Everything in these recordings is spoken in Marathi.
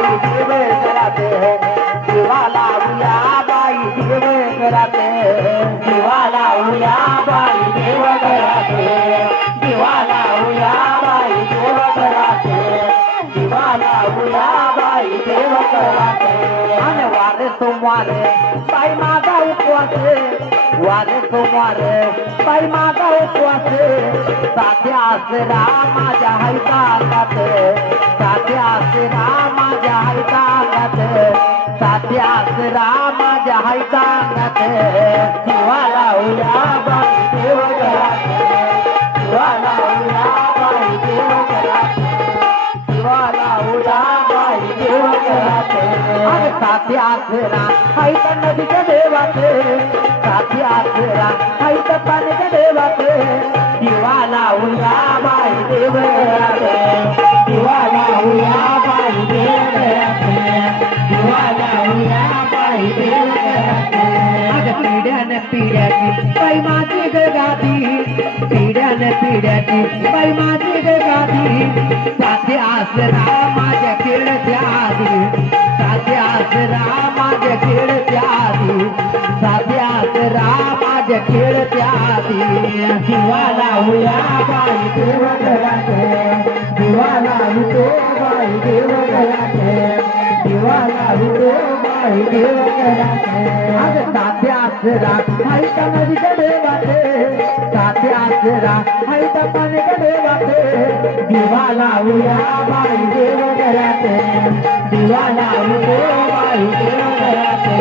बाई देव कराते दिवा लावूया बाई देव कराते दिवा लावूया बाई देव कराते दिवा लावूया बाई देव कराते दिवा लावूया बाई देव कराते आणि वारे सोमवार बाई माझा उपवास वारे सोमवार बाई माझा उपवास साध्या आसरा माझ्या हातात साध्या आसरा माझ्या हातात साध्या आसरा माझ्या हातात दिवा लावूया बाई देव कराते दिवा लावूया बाई देव कराते दिवा लावूया बाई देव कराते साध्या आसरा हायत नदीच्या देवाचे साध्या आसरा हायत पाण्याच्या देवाचे दिवा लावूया बाई देव कराते दिवा लावूया बाई देव कराते दिवा लावूया बाई देव कराते पिढ्याने पिढ्याची बाई माझी गादी पिढ्याने पिढ्याची बाई माझी गादी साध्या आसरा माझ्या खेळच्या आधी साध्या आसरा माझ्या खेळच्या आधी साध्या आसरा माझ्या खेळच्या आधी दिवा लावूया बाई देव कराते दिवा लावतो बाई देव कराते दिवा लावतो बाई देव कराते आज साध्या आसरा हायत नदीच्या देवाचे साध्या आसरा हायत पाण्याच्या देवाचे दिवा लावूया बाई देव कराते दिवा लावतो बाई देव कराते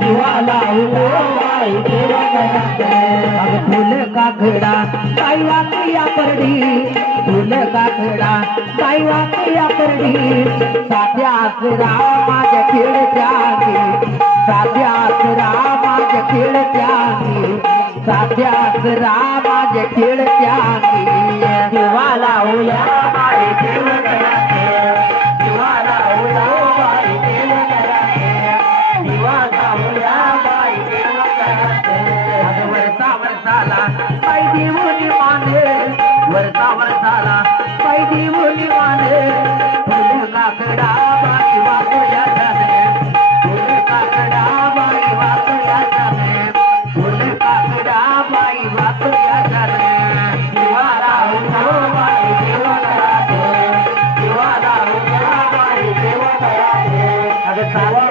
दिवा लावतो बाई देव कराते फुल काकडा बाई वाकया परडी फुल काकडा बाई वाकया परडी साध्या आसरा माझ्या खेळच्या आधी साध्या आसरा माझ्या खेळच्या आधी साध्या आसरा माझ्या खेळच्या आधी दिवा लावूया बाई देव कराते दिवा लावूया बाई देव कराते दिवा लावूया बाई देव कराते वर्षा वर्षाला बाई देऊनी माने वर्षा वर्षाला बाई देऊनी माने फुल काकडा बाई वाकया जाणे फुल काकडा बाई वाकया जाणे फुल काकडा बाई वाकया जाणे दिवा लावूया बाई देव कराते दिवा लावूया बाई देव कराते